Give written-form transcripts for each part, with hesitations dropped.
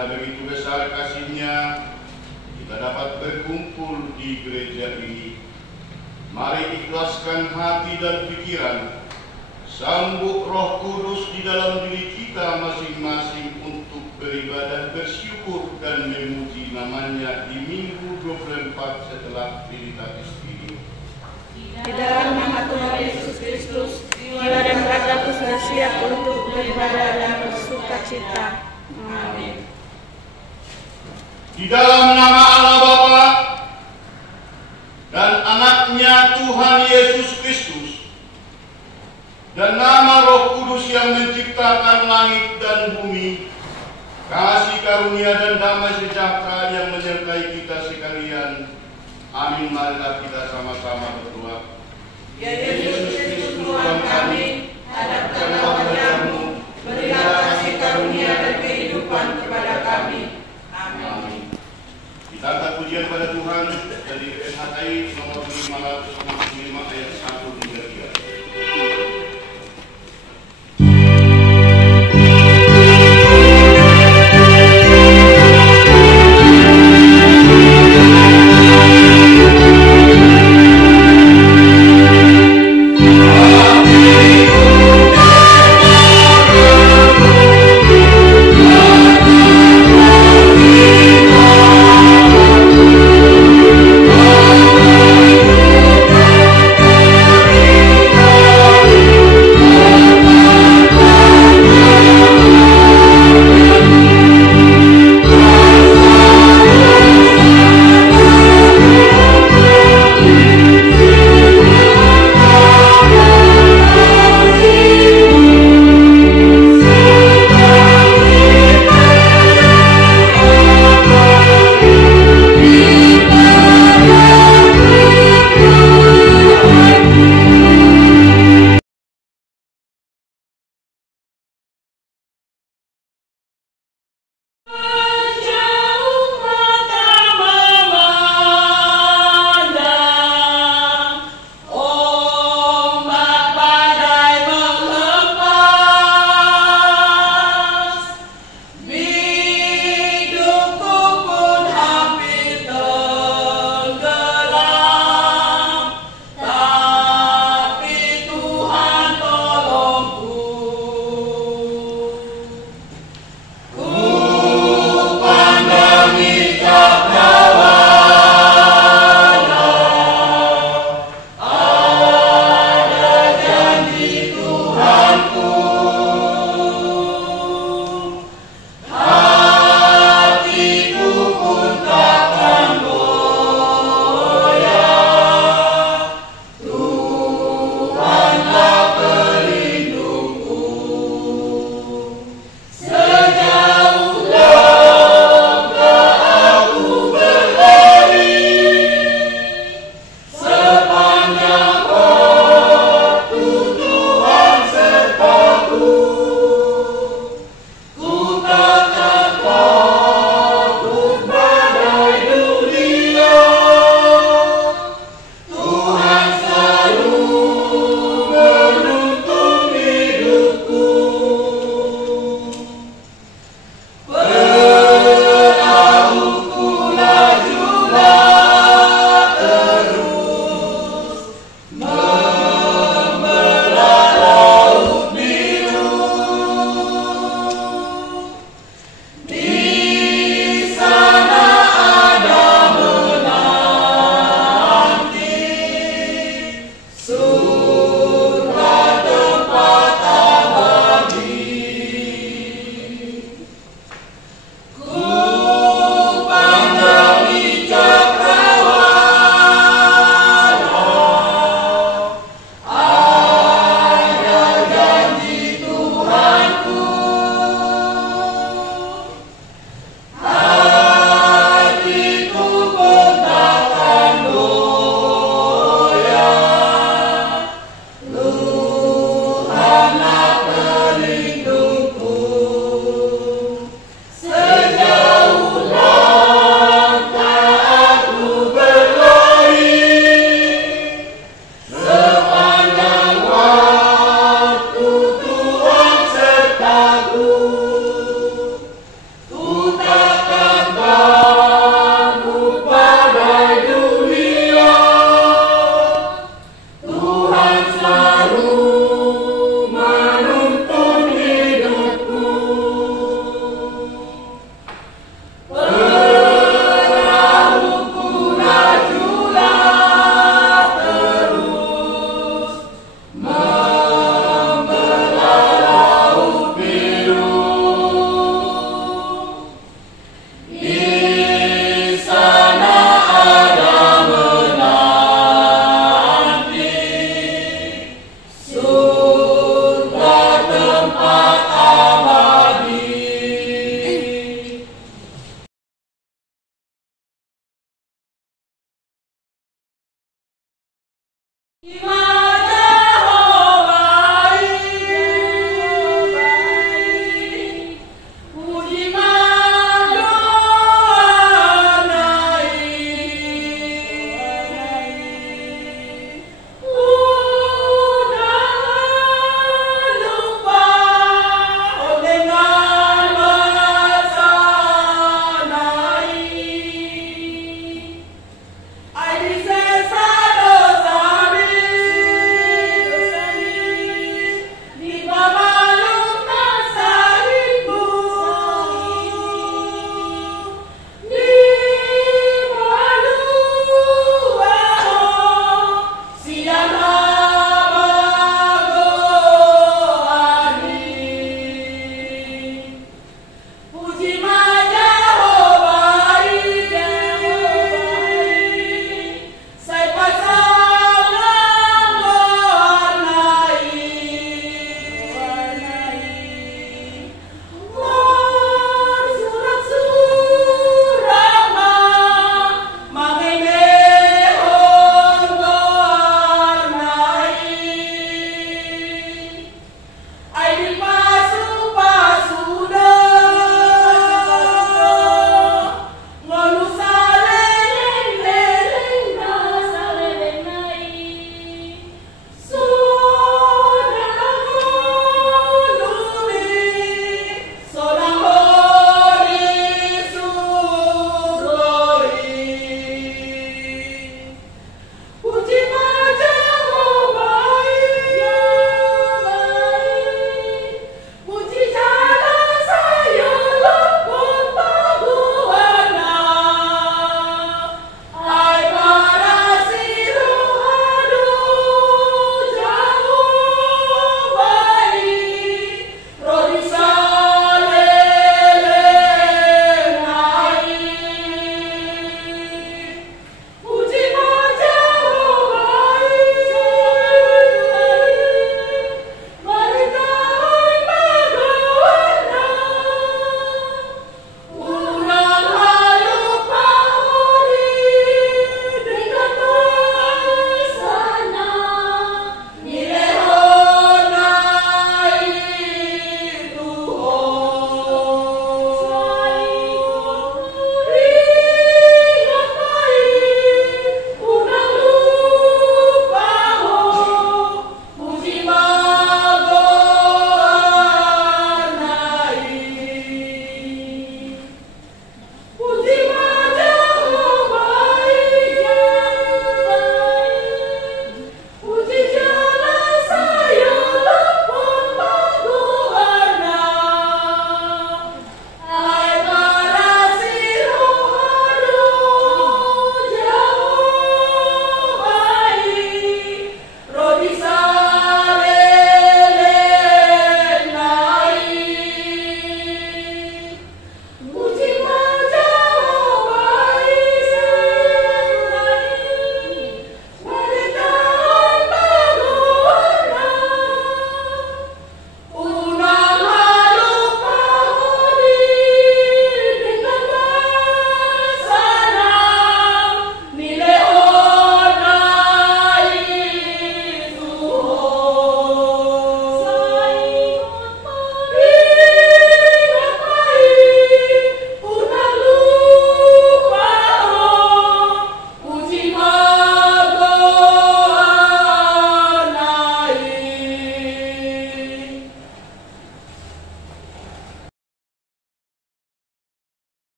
Karena begitu besar kasih-Nya, kita dapat berkumpul di gereja ini. Mari ikhlaskan hati dan pikiran, sambut Roh Kudus di dalam diri kita masing-masing untuk beribadah bersyukur dan memuji namanya di minggu 24 setelah Trinitatis ini. Di dalam nama Tuhan Yesus Kristus, jiwa dan ragaku sudah siap untuk beribadah dan bersuka cita. Amin. Di dalam nama Allah Bapa dan Anaknya Tuhan Yesus Kristus dan nama Roh Kudus yang menciptakan langit dan bumi, kasih karunia dan damai sejahtera yang menyertai kita sekalian. Amin. Marilah kita sama-sama berdoa. Ya Yesus Kristus Tuhan kami, hadapkanlah wajah-Mu, berilah kasih karunia dan kehidupan kepada kami. Amin. Kita angkat pujian pada Tuhan dari SHI nomor 565 ayat 1 hingga 3.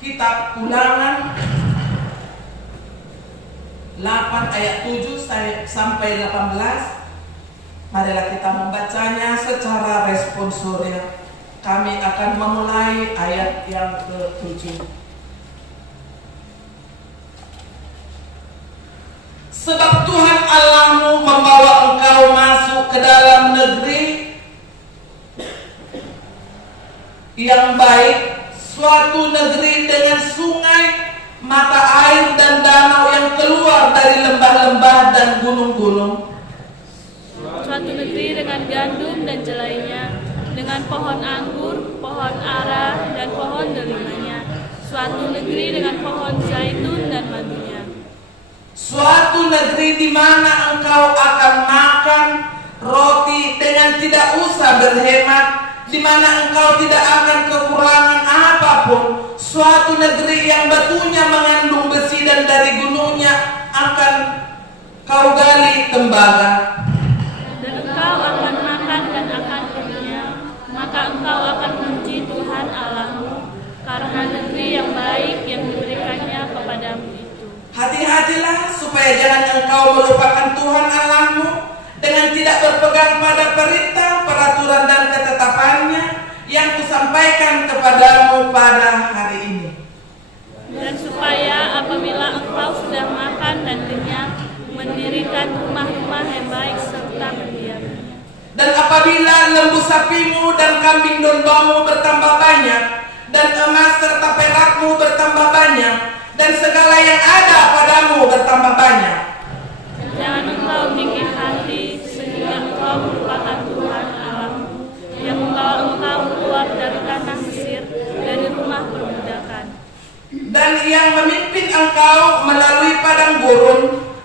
kitab Ulangan 8 ayat 7 sampai 18. Marilah kita membacanya secara responsorial. Kami akan memulai ayat yang ke-7. Sebab Tuhan Allahmu membawa engkau masuk ke dalam negeri yang baik, suatu negeri dengan sungai, mata air dan danau yang keluar dari lembah-lembah dan gunung-gunung. Suatu negeri dengan gandum dan jelainya, dengan pohon anggur, pohon ara, dan pohon delimanya. Suatu negeri dengan pohon zaitun dan madunya. Suatu negeri di mana engkau akan makan roti dengan tidak usah berhemat, di mana engkau tidak akan kekurangan apapun. Suatu negeri yang batunya mengandung besi dan dari gunungnya akan kau gali tembaga. Dan engkau akan makan dan akan kenyang, maka engkau akan memuji Tuhan Allahmu karena negeri yang baik yang diberikannya kepadamu itu. Hati-hatilah supaya jangan engkau melupakan Tuhan Allahmu dengan tidak berpegang pada perintah, peraturan dan ketetapannya yang kusampaikan kepadamu pada hari ini. Dan supaya apabila engkau sudah makan dan kenyang, mendirikan rumah-rumah yang baik serta mendiaminya. Dan apabila lembu sapimu dan kambing dombamu bertambah banyak, dan emas serta perakmu bertambah banyak, dan segala yang ada padamu bertambah banyak, jangan engkau tinggi hati sehingga engkau melupakan Tuhan Allahmu yang membawa engkau keluar dari tanah Mesir, dari rumah perbudakan. dan yang memimpin engkau melalui padang gurun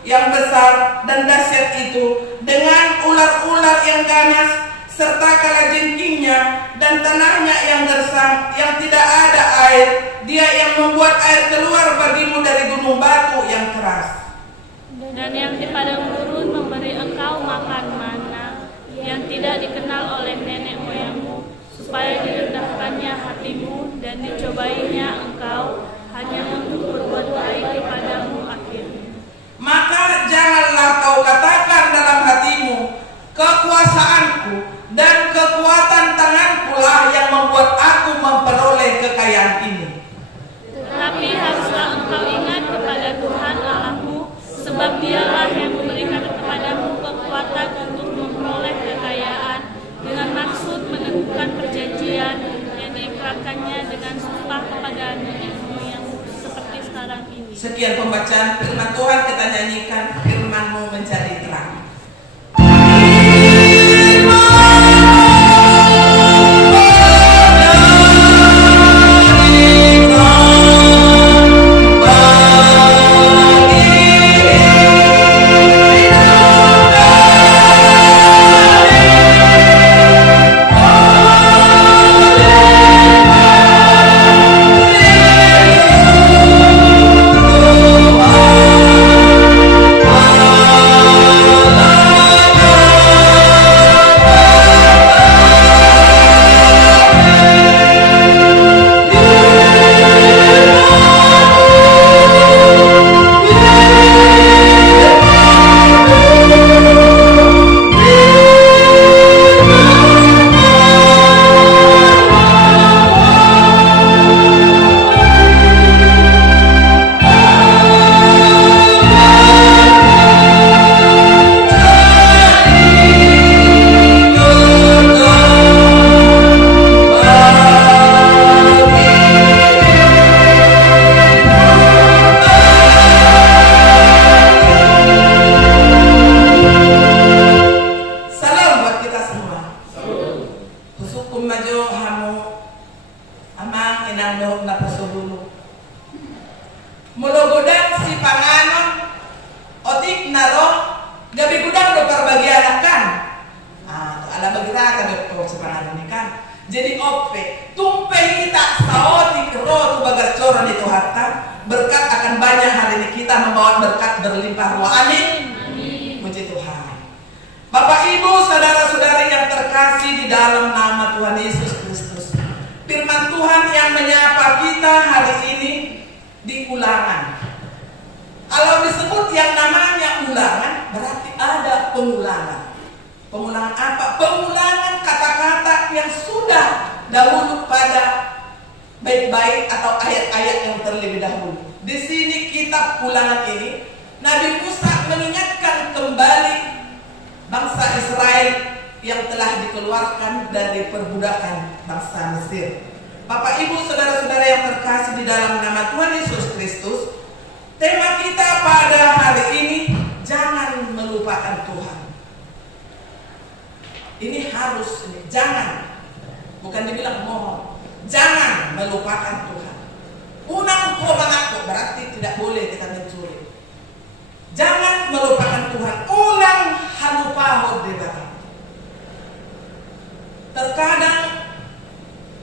yang besar dan dahsyat itu, dengan ular-ular yang ganas serta kalajengkingnya dan tanahnya yang gersang yang tidak ada air. Dia yang membuat air keluar bagimu dari gunung batu yang keras. Dan yang di padang gurun memberi engkau makan mana yang tidak dikenal oleh nenek moyangmu, supaya direndahkannya hatimu dan dicobainya engkau hanya untuk berbuat baik kepadamu akhirnya. Maka janganlah kau katakan dalam hatimu, kekuasaanku dan kekuatan tanganku lah yang membuat aku memperoleh kekayaan ini. Tetapi haruslah engkau ingat kepada Tuhan Allahmu, sebab Dialah yang memberikan kepadamu kekuatan untuk memperoleh kekayaan dengan maksud meneguhkan perjanjian yang diikrarkannya dengan sumpah kepada nenek moyangmu seperti sekarang ini. Sekian pembacaan firman Tuhan, kita nyanyikan firman-Mu menjadi terang. Jadi ope tumpe kita saoti kero tu bagas coron itu harta berkat akan banyak hari ini kita membawa berkat berlimpah ruah. Amin. Puji Tuhan. Bapak Ibu saudara-saudari yang terkasih di dalam nama Tuhan Yesus Kristus, firman Tuhan yang menyapa kita hari ini ulangan. Kalau disebut yang namanya ulangan, berarti ada pengulangan. Pengulangan apa? Pengulangan kata-kata yang sudah dahulu pada baik-baik atau ayat-ayat yang terlebih dahulu. Di sini kitab ulangan ini, Nabi Musa mengingatkan kembali bangsa Israel yang telah dikeluarkan dari perbudakan bangsa Mesir. Bapak, Ibu, saudara-saudara yang terkasih di dalam nama Tuhan Yesus Kristus, tema kita pada hari ini, jangan melupakan Tuhan. Ini harus, jangan, bukan dibilang mohon, jangan melupakan Tuhan. Unang ko mangako, berarti tidak boleh kita mencuri. Jangan melupakan Tuhan. Unang halupahod debat. Terkadang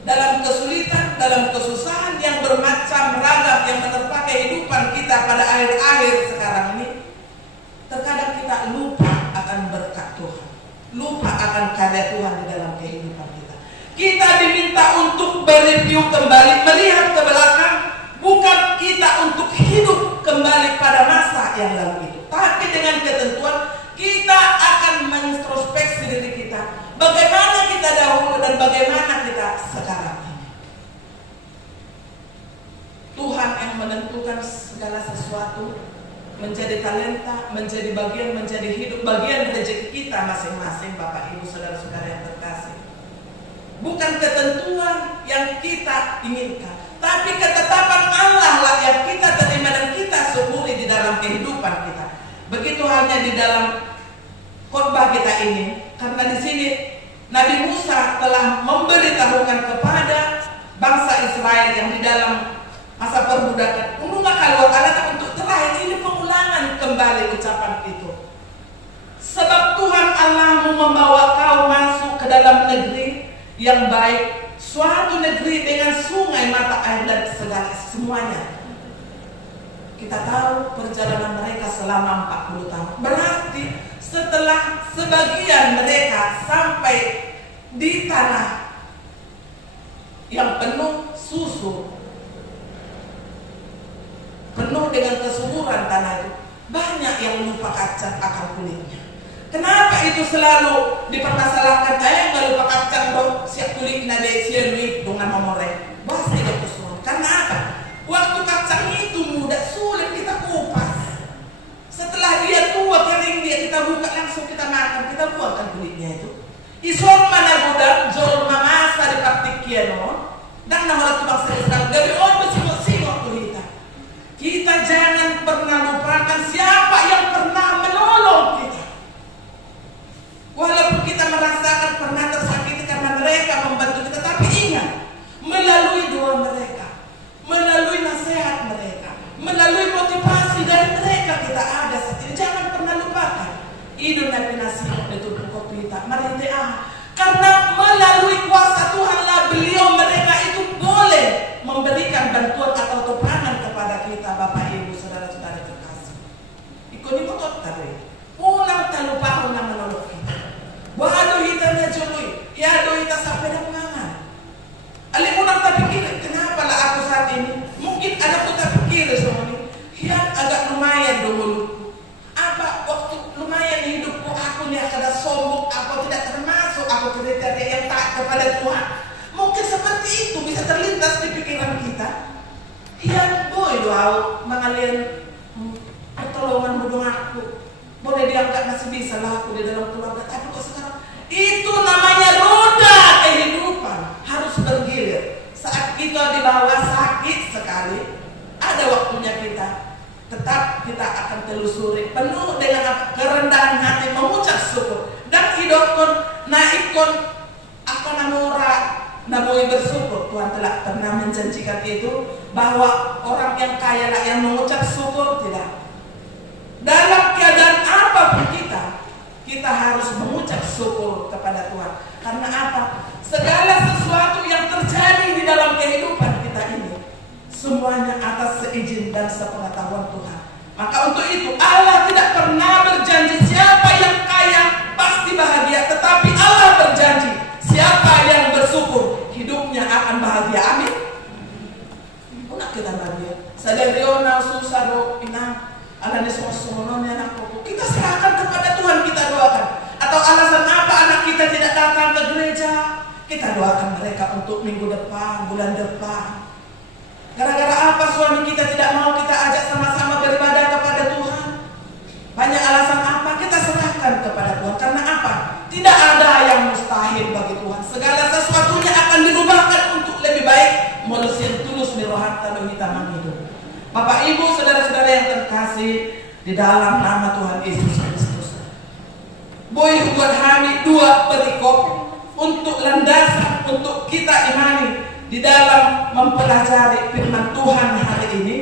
dalam kesulitan, dalam kesusahan yang bermacam ragam yang menerpa kehidupan kita pada akhir-akhir sekarang ini, terkadang kita lupa akan berkat Tuhan, lupa akan karya Tuhan di dalam kehidupan kita. Kita diminta untuk mereview kembali, melihat ke belakang, bukan kita untuk hidup kembali pada masa yang lalu itu, tapi dengan ketentuan kita akan mengintrospeksi diri kita, bagaimana kita dahulu dan bagaimana kita sekarang ini. Tuhan yang menentukan segala sesuatu, menjadi talenta, menjadi bagian, menjadi hidup, bagian rezeki kita masing-masing, Bapak, Ibu, saudara-saudara yang terkasih. Bukan ketentuan yang kita inginkan, tapi ketetapan Allah lah yang kita terima dan kita syukuri di dalam kehidupan kita. Begitu halnya di dalam khotbah kita ini, karena di sini Nabi Musa telah memberitahukan kepada bangsa Israel yang di dalam masa perbudakan, unggah keluar alat untuk terakhir ini pengulangan kembali ucapan itu. Sebab Tuhan Allahmu membawa kau masuk ke dalam negeri yang baik, suatu negeri dengan sungai, mata air dan segala semuanya. Kita tahu perjalanan mereka selama 40 tahun. Berarti setelah sebagian mereka sampai di tanah yang penuh susu, penuh dengan kesuburan tanah itu, banyak yang lupa kacang akar kulitnya. Kenapa itu selalu dipermasalahkan? Ayah nggak lupa kacang dong, siap kulitnya deh, siap duit dengan memoreng. Pasti ada kesuburan. Karena apa? Waktu kacang itu mudah, sulit kita kupas. Setelah dia tua, kering dia, kita buka langsung kita makan, kita buangkan kulitnya itu. Isor mana budak, jol mamasa di partikian, dan nama tu bangsa Israel. Dari orang bersingok-singok kulita. Kita jangan pernah lupakan siapa yang pernah menolong kita. Walaupun kita merasakan pernah tersakiti karena mereka membantu kita, tapi ingat, melalui doa mereka, melalui nasihat mereka, melalui motivasi dari mereka kita ada saat ini. Jangan pernah lupakan. Idul Nabi nasihat itu kopi kita, mari karena melalui kuasa Tuhanlah beliau mereka itu boleh memberikan bantuan atau topangan kepada kita, Bapak, Ibu, saudara-saudara terkasih. Ikut motor tadi, ulang tak lupa ulang menolong kita. Wahado hitanya jului, hiado hita sampai dah pengangan. Ali ulang tak pikir, kenapa lah aku saat ini? Mungkin ada aku tak pikir semua ini. Hiat agak lumayan dulu. Apa waktu lumayan hidupku, aku ni akan sombong, aku tidak termasuk, aku kriteria yang tak kepada Tuhan. Mungkin seperti itu bisa terlintas di pikiran kita. Hiat boy doa mengalir pertolongan bodong aku. Boleh dianggap masih bisa lah aku di dalam keluarga. Tapi kok sekarang itu namanya roda kehidupan harus bergilir. Saat kita di bawah sakit sekali, ada waktunya kita tetap kita akan telusuri penuh dengan kerendahan hati mengucap syukur dan hidupkan naikkan aku namora namoi bersyukur. Tuhan telah pernah menjanjikan itu bahwa orang yang kaya lah yang mengucap syukur. Tidak. Dalam keadaan apapun kita harus mengucap syukur kepada Tuhan. Karena apa? Segala sesuatu yang terjadi di dalam kehidupan kita ini, semuanya atas seizin dan sepengetahuan Tuhan. Maka untuk itu Allah tidak pernah berjanji siapa yang kaya pasti bahagia, tetapi Allah berjanji siapa yang bersyukur hidupnya akan bahagia. Amin. Kita dia. Sadar na susah do inang ala nesosono ni anak koko. Kita serahkan kepada Tuhan, kita doakan. Atau alasan apa anak kita tidak datang ke gereja? Kita doakan mereka untuk minggu depan, bulan depan. Gara-gara apa suami kita tidak mau kita ajak sama-sama beribadah kepada Tuhan? Banyak alasan apa? Kita serahkan kepada Tuhan. Karena apa? Tidak ada yang mustahil bagi Tuhan. Segala sesuatunya akan dirubahkan untuk lebih baik. Mulusir tulus mirohat kalau kita menghidup. Bapak Ibu, saudara-saudara yang terkasih di dalam nama Tuhan Yesus Kristus. Boy buat kami 2 perikop untuk landasan untuk kita imani di dalam mempelajari firman Tuhan hari ini.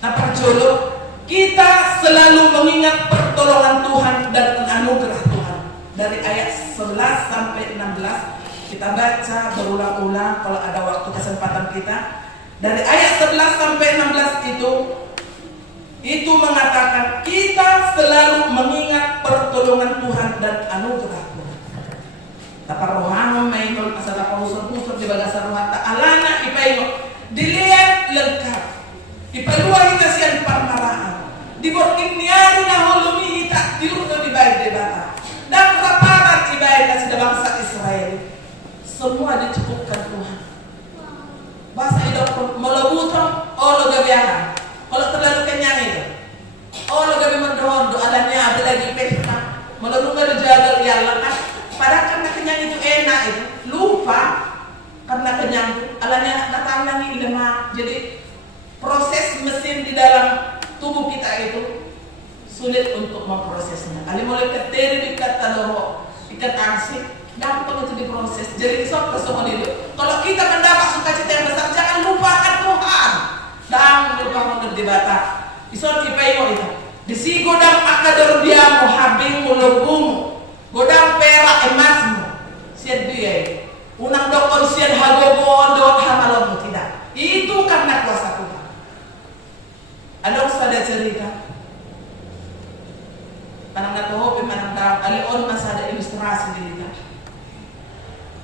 Nah, perjolo kita selalu mengingat pertolongan Tuhan dan anugerah Tuhan. Dari ayat 11 sampai 16 kita baca berulang-ulang kalau ada waktu kesempatan kita. Dari ayat 11 sampai 16 itu mengatakan kita selalu mengingat pertolongan Tuhan dan anugerah Tuhan. Tapar rohano mainol asal pausur-usur di bagasar rohan ta'alana ipaingo dilihat lengkap. Ipaluwa kita siyan parmaraan. Diborkin niyari na holumi hita diluto di baik debata. Dan raparan ibadah kasih bangsa Israel. Semua dicukupkan Tuhan. Bahasa hidup melebuto, lo gabiahan. Kalau terlalu kenyang itu, lo gabi mendohon doalanya ada lagi pesta. Melebut jaga yang lekas. Padahal karena kenyang itu enak itu, lupa karena kenyang alanya datang lagi lemak. Jadi proses mesin di dalam tubuh kita itu sulit untuk memprosesnya. Kali mulai keteri dikat tadoro, ikat arsik, gampang itu diproses. Jadi sok kesemua itu. Kalau kita mendapat sukacita yang besar, jangan lupakan Tuhan. Dan lupa mundur di bata. Isor kipayo itu. Disi godang akador diamu habing mulubung, godang perak emasmu. Sian dia. Unang dokon sian hagogo don hamalon tidak. Itu karena kuasa Tuhan. Ada usada cerita. Parang natoho manang darang alion masa ada ilustrasi dito.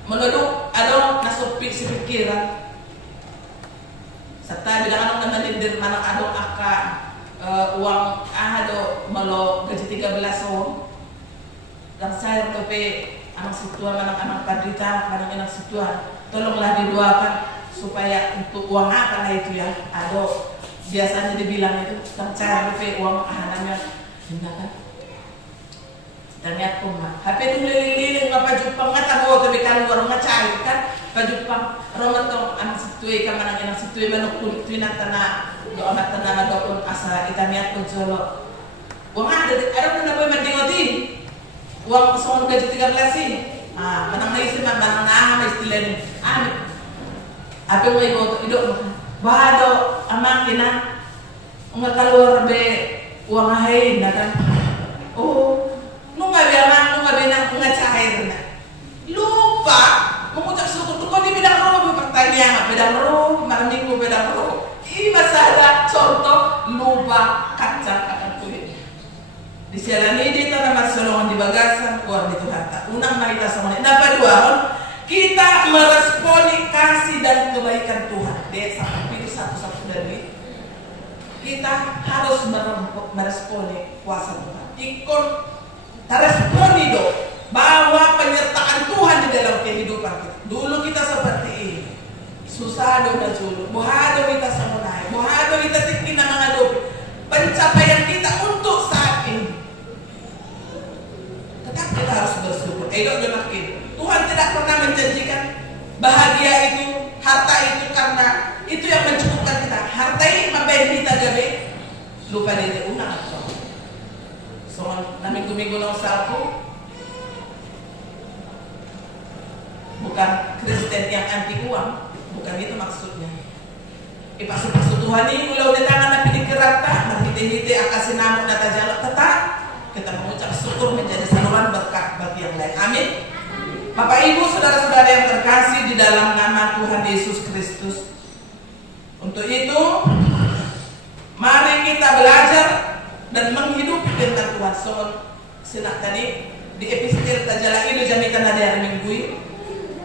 Meluduk adong nasupik si pikiran. Serta bila anong namalindir manang adong akan uang ahado malo gaji 13 tahun. Dan saya tope anong situan manang padrita manang anak situan. Tolonglah didoakan supaya untuk uang apa lah itu ya. Ado biasanya dibilang itu dan cara tope uang ahananya tindakan. Dan ya kumah. HP itu lililing apa Jepang ngata bawa tapi kan luar ngacai kan Jepang roman tong anak situe kan manang anak situe manuk kulit tuinan tanah do amat tanah do asa kita niat pun solo. Uang ada na boy mandingoti. Uang soal gaji 13 ini. Manang naisip manang na istilah ni. Apa mo ibo ido bahado amang ina ngakaluar be uang hain kan. Oh nunga bilang cair na. Lupa mengucap syukur tuh kok di bidang roh pertanyaan bidang roh kemarin minggu bidang roh. Ini masalah contoh lupa kaca akan kulit. Di sialani di tanah masolongan di bagasan keluar di Tuhan tak unang mahita sama ini. Napa dua kita meresponi kasih dan kebaikan Tuhan. Dia sampai pilih satu-satu dari kita harus meresponi kuasa Tuhan. Ikut responi do bahwa penyertaan Tuhan di dalam kehidupan kita. Dulu kita seperti ini, susah do na julu, mohado kita samunay, mohado kita tingin na mengadopi pencapaian kita untuk saat ini. Tetap kita harus bersyukur. Makin Tuhan tidak pernah menjanjikan bahagia itu, harta itu karena itu yang mencukupkan kita. Harta ini mabayin kita gabe lupa dia unang. So, minggu-minggu lang sa ako, bukan Kristen yang anti uang, bukan itu maksudnya. Ipasok-pasok Tuhan ini, ulaw na tangan na pinigirata, naghiti-hiti akasin namin na tajalok, tetap kita mengucap syukur menjadi saluran berkat bagi yang lain. Amin. Bapak Ibu, saudara-saudara yang terkasih di dalam nama Tuhan Yesus Kristus. Untuk itu, mari kita belajar dan menghidupi dengan Tuhan. So, sinak tadi di episode tajala itu jamikan ada yang minggui.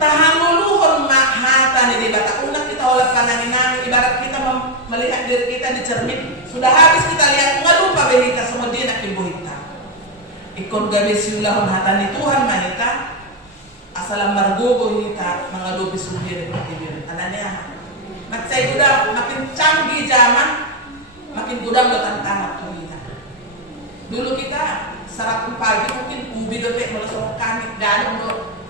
Tahamuluhur mahata ni di bata. Una kita olah panangin ibarat kita melihat diri kita di cermin. Sudah habis kita lihat, nggak lupa behita semua dia nak ibuhita. Ikon gabi siulahon hatani Tuhan mahita. Asalam margogo hita mengadupi sumber berkibir. Ananya, saya udah makin canggih zaman, makin gudang datang tanah tuh kita. Dulu kita sarapan pagi mungkin ubi dopek melasok kami dan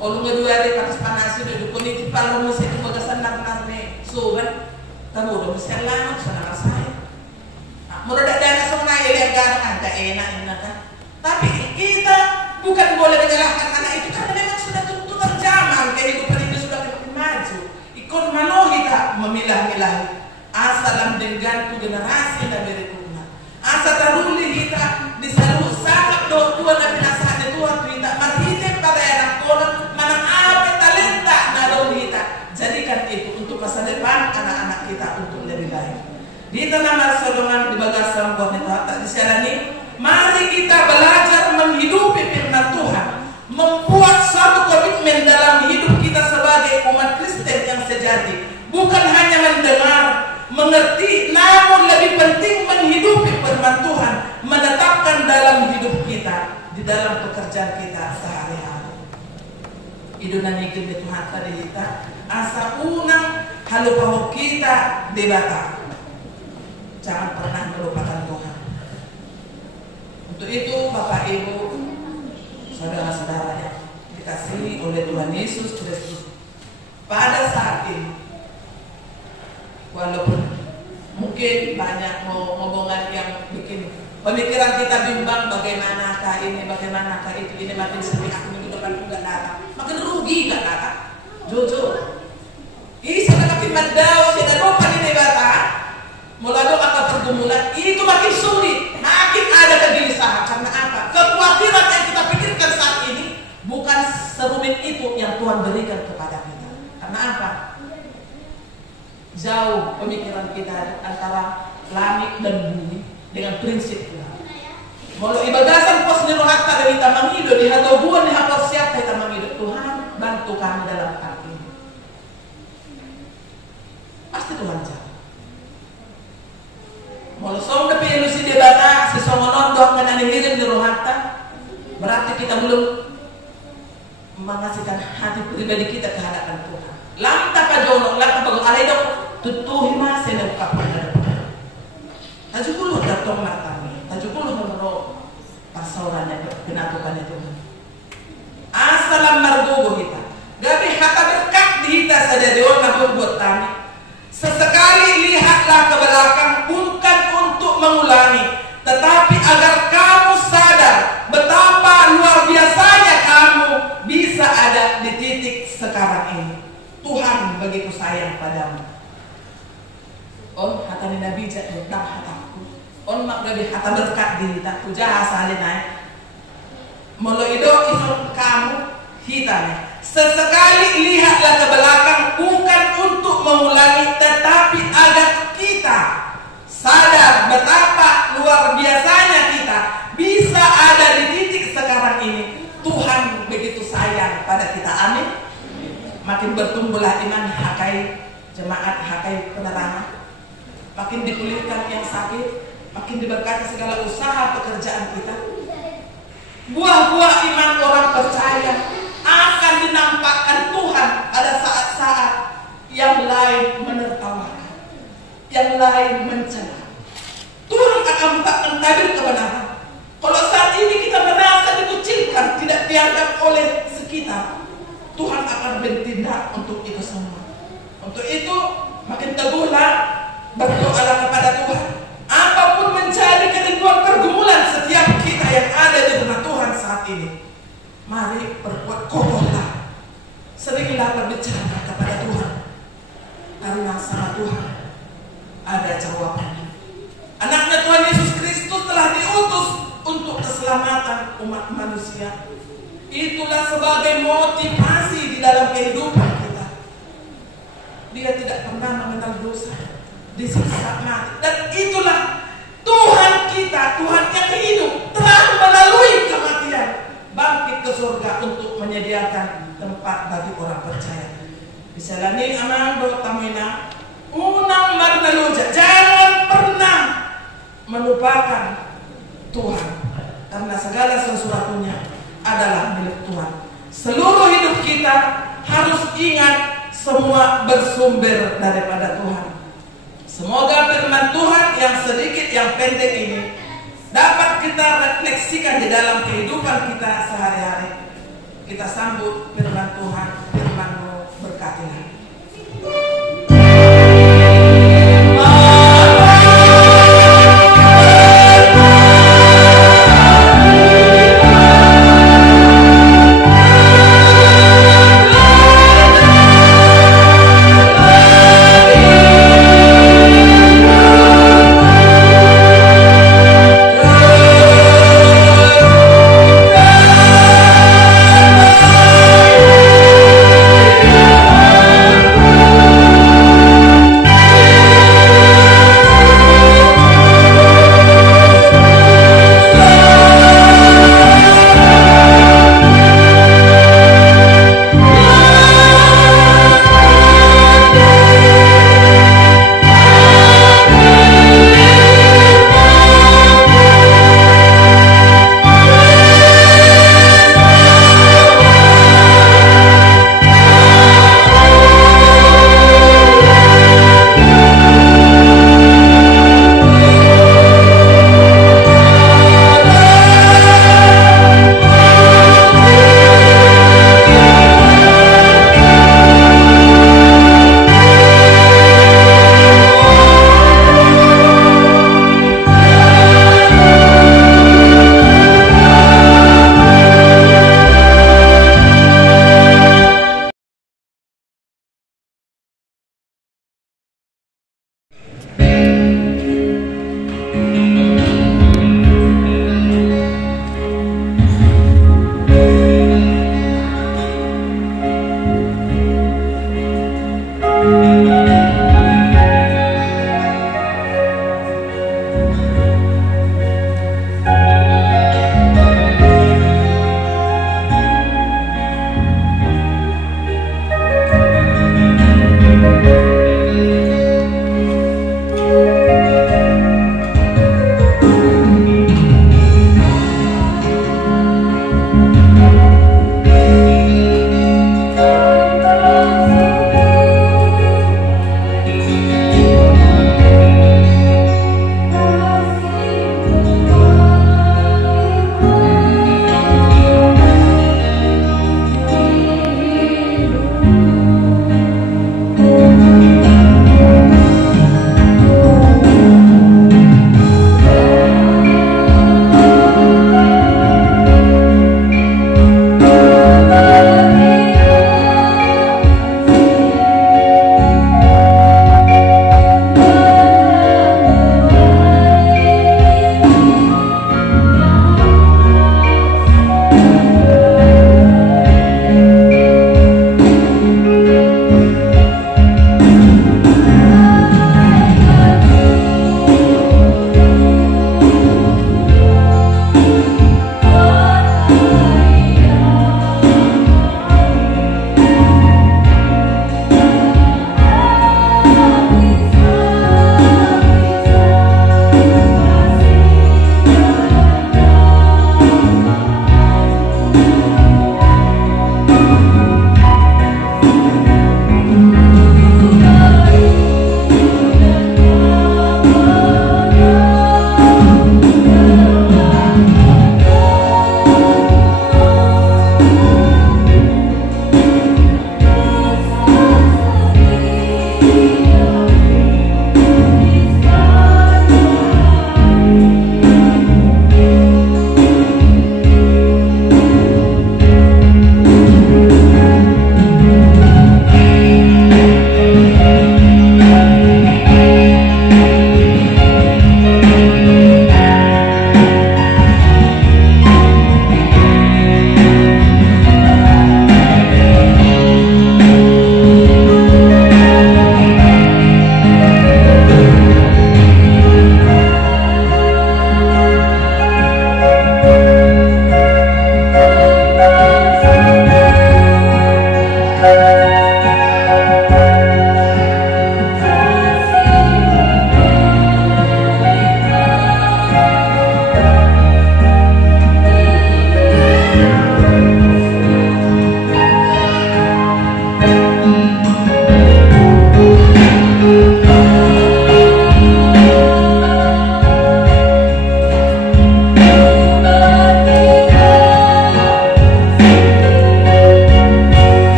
olong ngedua hari panas panas itu dukun itu kalau musik itu bagasan narne so kan tamu udah mesti lama sana saya. Menurut dana semua yang ada enak kan. Tapi kita bukan boleh menyalahkan anak itu karena memang sudah tuntutan zaman kehidupan itu sudah makin maju. Ikut mano kita memilah-milah asalam dengan generasi dan berikutnya. Asa taruli kita disalu sangat doa dan nasihat Tuhan kita marhite pada anak orang manang apa talenta nalong kita. Jadikan itu untuk masa depan anak-anak kita untuk lebih baik. Di tanah sodongan di bagasam buat tak disalani. Mari kita belajar menghidupi firman Tuhan, membuat suatu komitmen dalam hidup kita sebagai umat Kristen yang sejati. Bukan hanya mendengar, mengerti, namun lebih penting menghidupi firman Tuhan, menetapkan dalam hidup kita, di dalam pekerjaan kita sehari-hari. Itu nanti kita Tuhan tadi kita, asa unang halupaho kita debata. Jangan pernah melupakan Tuhan. Untuk itu Bapak Ibu, saudara-saudara yang dikasihi oleh Tuhan Yesus Kristus, pada saat ini, walaupun mungkin banyak ngomongan yang bikin pemikiran kita bimbang, bagaimanakah ini, bagaimanakah itu, ini makin sering aku minggu depan enggak datang, makin rugi enggak datang, jujur. Isa makin madao, tidak lupa ini batang. Mulai akan pergumulan itu makin sulit, makin ada kegelisahan. Karena apa? Kekhawatiran yang kita pikirkan saat ini bukan serumit itu yang Tuhan berikan kepada kita. Karena apa? Jauh pemikiran kita antara langit dan bumi dengan prinsip Tuhan. Kalau ibadasan pos di rohata dari tamang hidup, di hatobuan di hapor siap dari tamang hidup, Tuhan bantu kami dalam hal ini. Pasti Tuhan jawab. Kalau soal tapi ilusi debata, sesongonon doang menanihirin di rohata, berarti kita belum mengasihkan hati pribadi kita ke hadapan Tuhan. Lanta ka jono, lanta bago alay daw, tutuhi masih ng kapag. Tajupuluh datang matami, tajupuluh nomoro pasauran yang pinatukan itu. Asalam margogo kita. Gabi hata berkat di kita saja dewan na buat kami. Sesekali lihatlah ke belakang, bukan untuk mengulangi, tetapi agar kamu sadar betapa luar biasanya kamu bisa ada di titik sekarang ini. Tuhan begitu sayang padamu. On hatani nabi jat betang hataku. On maggabi hata berkat diri tak puja asalin ay. Molo ido isun kamu hitane. Sesekali lihatlah ke belakang, bukan untuk mengulangi, tetapi agar kita sadar betapa luar biasanya kita bisa ada di titik sekarang ini. Tuhan begitu sayang pada kita, amin. Makin bertumbuhlah iman hakai jemaat, hakai penerangan. Makin dipulihkan yang sakit, makin diberkati segala usaha pekerjaan kita. Buah-buah iman orang percaya akan dinampakkan Tuhan pada saat-saat yang lain menertawakan, yang lain mencela. Tuhan akan bukakan tabir kebenaran. Kalau saat ini kita merasa dikucilkan, tidak dianggap oleh sekitar, Tuhan akan bertindak untuk itu semua. Untuk itu makin teguhlah berdoalah kepada Tuhan. Apapun menjadi ketentuan pergumulan setiap kita yang ada di rumah Tuhan saat ini, mari berbuat kokohlah. Seringlah berbicara kepada Tuhan, karena sama Tuhan ada jawabannya. Anaknya Tuhan Yesus Kristus telah diutus untuk keselamatan umat manusia. Itulah sebagai motivasi di dalam kehidupan kita. Dia tidak pernah mengenal dosa, disiksa mati. Dan itulah Tuhan kita, Tuhan yang hidup, telah melalui kematian bangkit ke surga untuk menyediakan tempat bagi orang percaya. Bisalani amang do tamina unang marnaluja. Jangan Tuhan, karena segala sesuatunya adalah milik Tuhan. Seluruh hidup kita harus ingat semua bersumber daripada Tuhan. Semoga firman Tuhan yang sedikit, yang pendek ini dapat kita refleksikan di dalam kehidupan kita sehari-hari. Kita sambut firman Tuhan, firman-Mu berkatilah.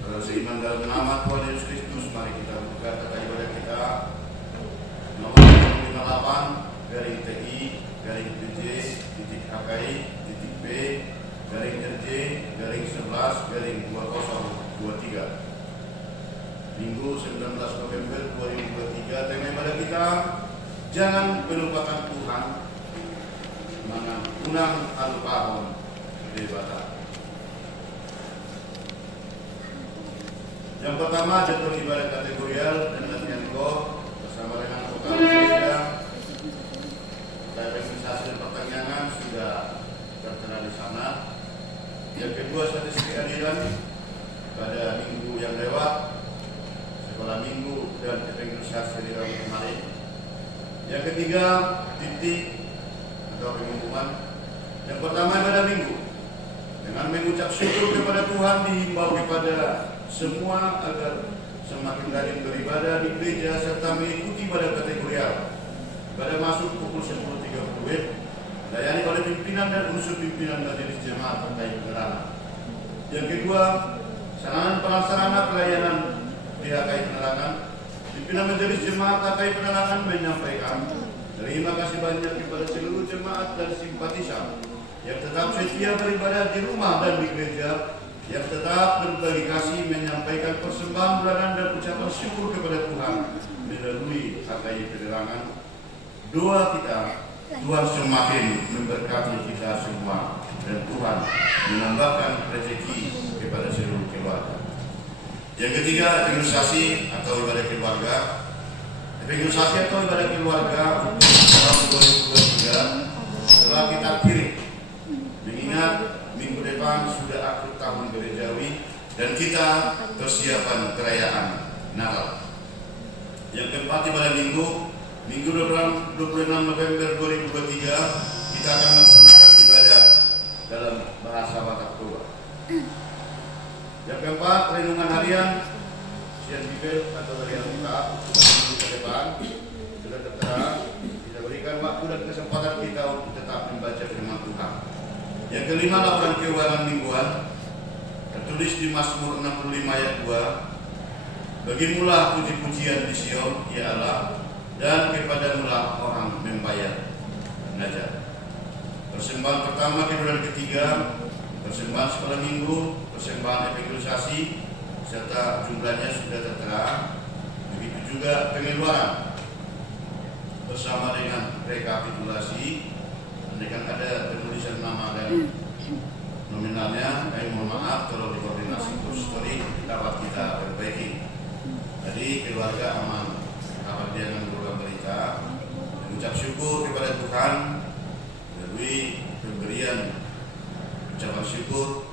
Saudara seiman dalam nama Tuhan Yesus Kristus, mari kita buka tata ibadah kita. Nomor 58-TI-HKI-B-11-2023. Minggu 19 November 2023. Tema ibadah kita, jangan melupakan Tuhan, menang alpahon kebebasan. Yang pertama, jadwal ibadah kategorial dan latihan kor bersama dengan vokal gereja. Registrasi dan pertanyaan sudah tertera di sana. Yang kedua, statistik hadiran pada minggu yang lewat, sekolah minggu dan registrasi di tahun kemarin. Yang ketiga, titik atau pengumuman. Yang pertama, pada minggu dengan mengucap syukur kepada Tuhan, dihimbau kepada semua agar semakin rajin beribadah di gereja serta mengikuti ibadah kategorial. Ibadah masuk pukul 10.30, layani oleh pimpinan dan unsur pimpinan majelis jemaat terkait penerangan. Yang kedua, sarana prasarana pelayanan DHKI penerangan. Pimpinan majelis jemaat terkait penerangan menyampaikan terima kasih banyak kepada seluruh jemaat dan simpatisan yang tetap setia beribadah di rumah dan di gereja, yang tetap berbagi kasih, menyampaikan persembahan bulanan dan ucapan syukur kepada Tuhan melalui HKI penerangan. Doa kita, Tuhan semakin memberkati kita semua dan Tuhan menambahkan rezeki kepada seluruh keluarga. Yang ketiga, evangelisasi atau ibadah keluarga. Evangelisasi atau ibadah keluarga untuk tahun 2023 telah kita akhiri, mengingat minggu depan sudah akhir tahun gerejawi dan kita persiapan perayaan Natal. Yang keempat, ibadah Minggu 26 November 2023 kita akan melaksanakan ibadah dalam bahasa Batak Toba. Yang keempat, renungan harian Sian Bibel atau harian kita minggu ke depan sudah tertera. Kita berikan waktu dan kesempatan kita untuk tetap membaca firman Tuhan. Yang kelima, laporan keuangan mingguan tertulis di Mazmur 65 ayat 2. Bagimulah puji-pujian di Sion, ya Allah, dan kepadamulah orang membayar mengajar. Persembahan pertama, kedua dan ketiga, persembahan sekolah minggu, persembahan evangelisasi, serta jumlahnya sudah tertera. Begitu juga pengeluaran bersama dengan rekapitulasi. Andaikan ada penulisan nama dan nominalnya, kami mohon maaf, tolong dikoordinasi konsistori dapat kita perbaiki. Jadi keluarga aman, dapat dia menurunkan berita, mengucap syukur kepada Tuhan melalui pemberian ucapan syukur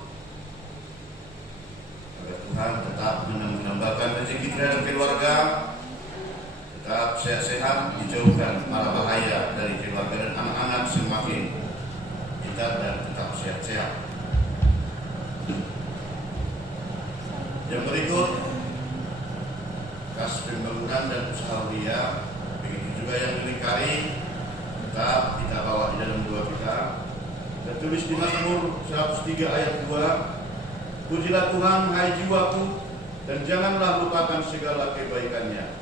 agar Tuhan tetap menambahkan rezeki terhadap keluarga, tetap sehat-sehat, dijauhkan mara bahaya dari keluarga dan anak-anak semakin pintar dan tetap sehat-sehat. Yang berikut, kas pembangunan dan usaha ria, begitu juga yang melingkari, tetap kita bawa di dalam doa kita. Tertulis di Mazmur 103 ayat 2, pujilah Tuhan hai jiwaku, dan janganlah lupakan segala kebaikannya.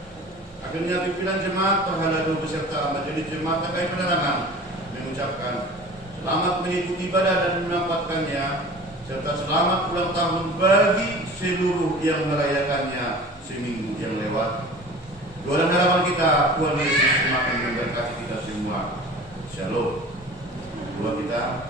Akhirnya pimpinan jemaat Perhalado beserta majelis jemaat terkait penerangan mengucapkan selamat mengikuti ibadah dan menempatkannya, serta selamat ulang tahun bagi seluruh yang merayakannya seminggu yang lewat. Doa dan harapan kita, Tuhan Yesus semakin memberkati kita semua. Shalom. Doa kita.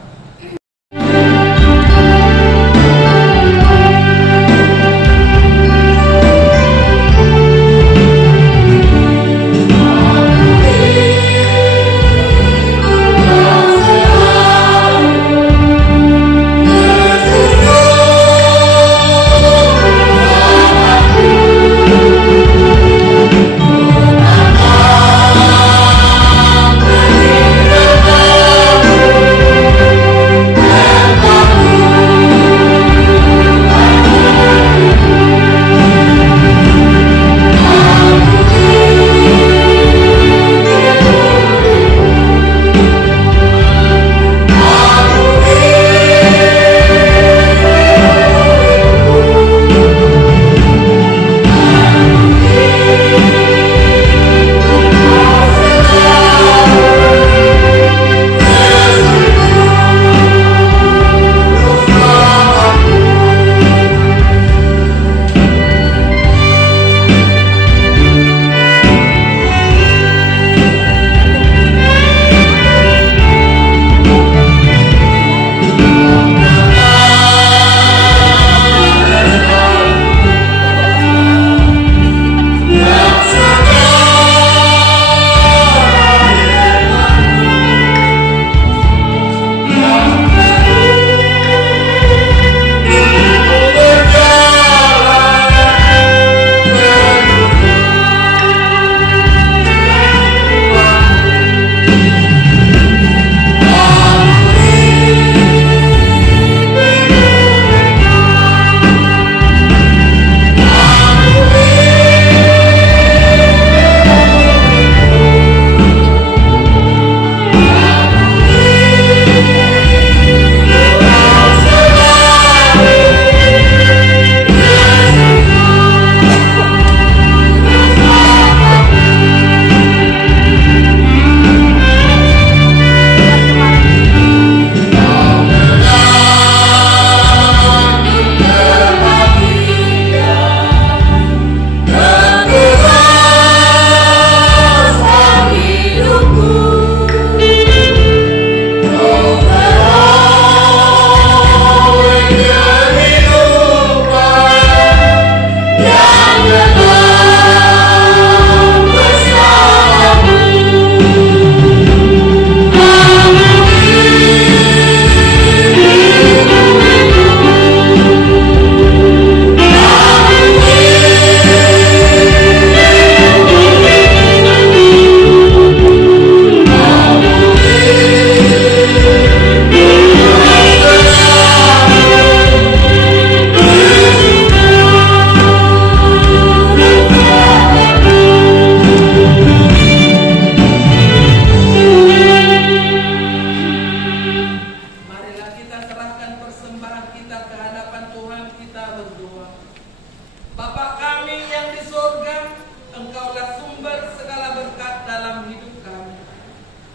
Bapa kami yang di surga, Engkaulah sumber segala berkat dalam hidup kami.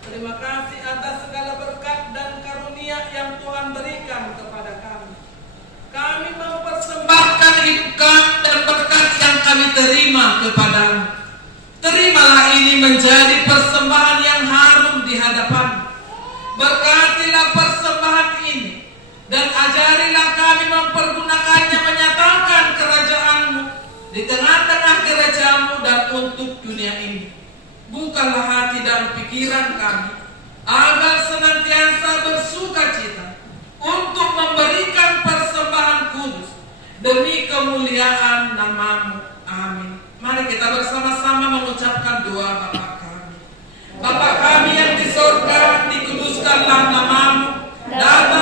Terima kasih atas segala berkat dan karunia yang Tuhan berikan kepada kami. Kami mempersembahkan hidup kami dan berkat yang kami terima kepadamu. Terimalah ini menjadi persembahan yang harum di hadapan. Berkatilah persembahan ini dan ajarilah kami mempergunakannya menyatakan kerajaan-Mu di tengah-tengah gereja-Mu dan untuk dunia ini. Bukalah hati dan pikiran kami agar senantiasa bersuka cita untuk memberikan persembahan kudus demi kemuliaan nama-Mu. Amin. Mari kita bersama-sama mengucapkan doa Bapa kami. Bapa kami yang di surga, dikuduskanlah nama-Mu. Datang